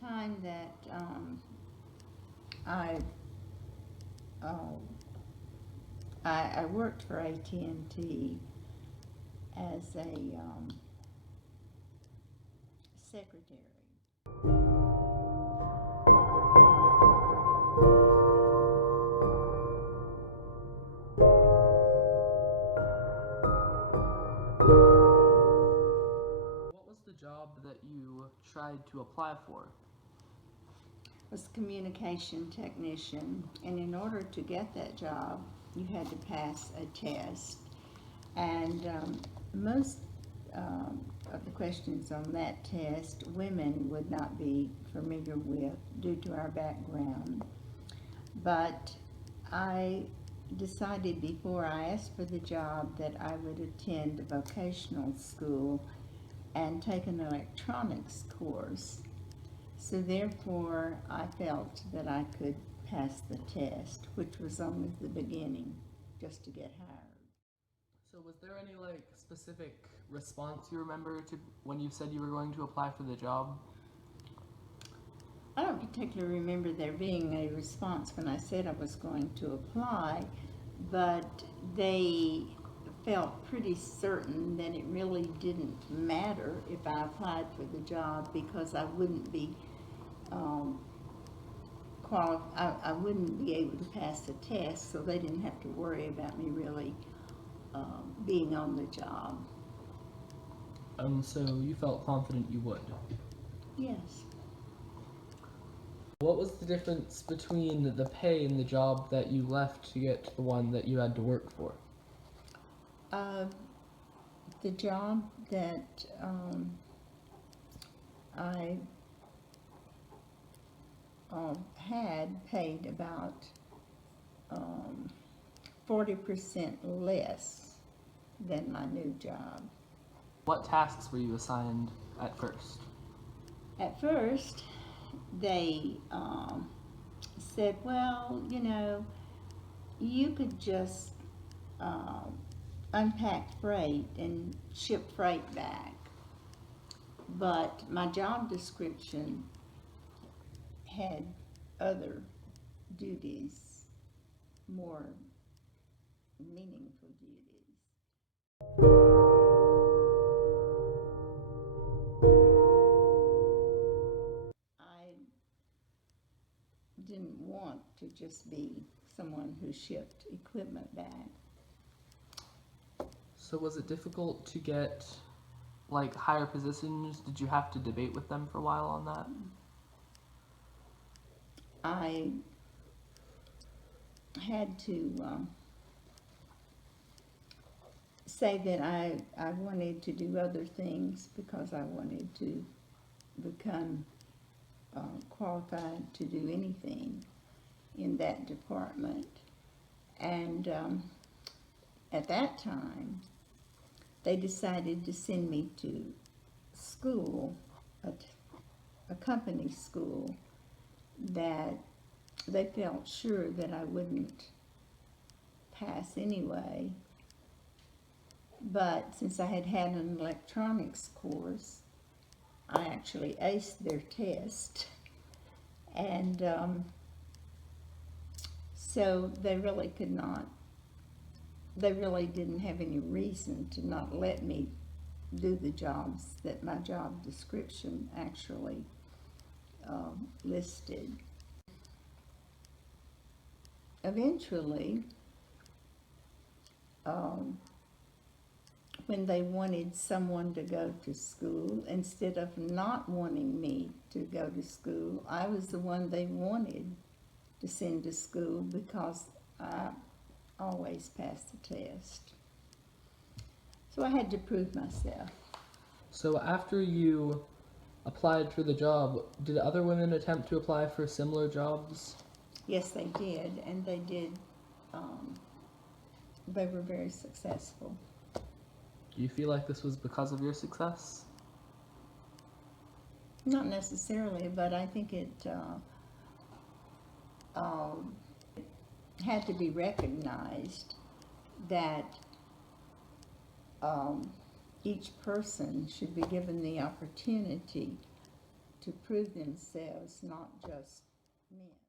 time that I, uh, I worked for AT&T as a secretary. What was the job that you tried to apply for? Was a communication technician, and in order to get that job, you had to pass a test. And most of the questions on that test, women would not be familiar with due to our background. But I decided before I asked for the job that I would attend a vocational school and take an electronics course. So therefore, I felt that I could pass the test, which was only the beginning, just to get hired. So was there any specific response you remember to when you said you were going to apply for the job? I don't particularly remember there being a response when I said I was going to apply, but they felt pretty certain that it really didn't matter if I applied for the job because I wouldn't be I wouldn't be able to pass the test, so they didn't have to worry about me really being on the job. So you felt confident you would. Yes. What was the difference between the pay and the job that you left to get the one that you had to work for? The job that I had paid about 40% less than my new job. What tasks were you assigned at first? At first, they said, well, you could just unpack freight and ship freight back. But my job description had other duties, more meaningful duties. I didn't want to just be someone who shipped equipment back. So was it difficult to get higher positions? Did you have to debate with them for a while on that? I had to say that I wanted to do other things because I wanted to become qualified to do anything in that department. And at that time, they decided to send me to school, a company school, that they felt sure that I wouldn't pass anyway. But since I had had an electronics course, I actually aced their test. And so they really didn't have any reason to not let me do the jobs that my job description actually listed. Eventually, when they wanted someone to go to school, instead of not wanting me to go to school, I was the one they wanted to send to school because I always passed the test. So I had to prove myself. So after you applied for the job, did other women attempt to apply for similar jobs? Yes, they did, and they did. They were very successful. Do you feel like this was because of your success? Not necessarily, but I think it had to be recognized that each person should be given the opportunity to prove themselves, not just men.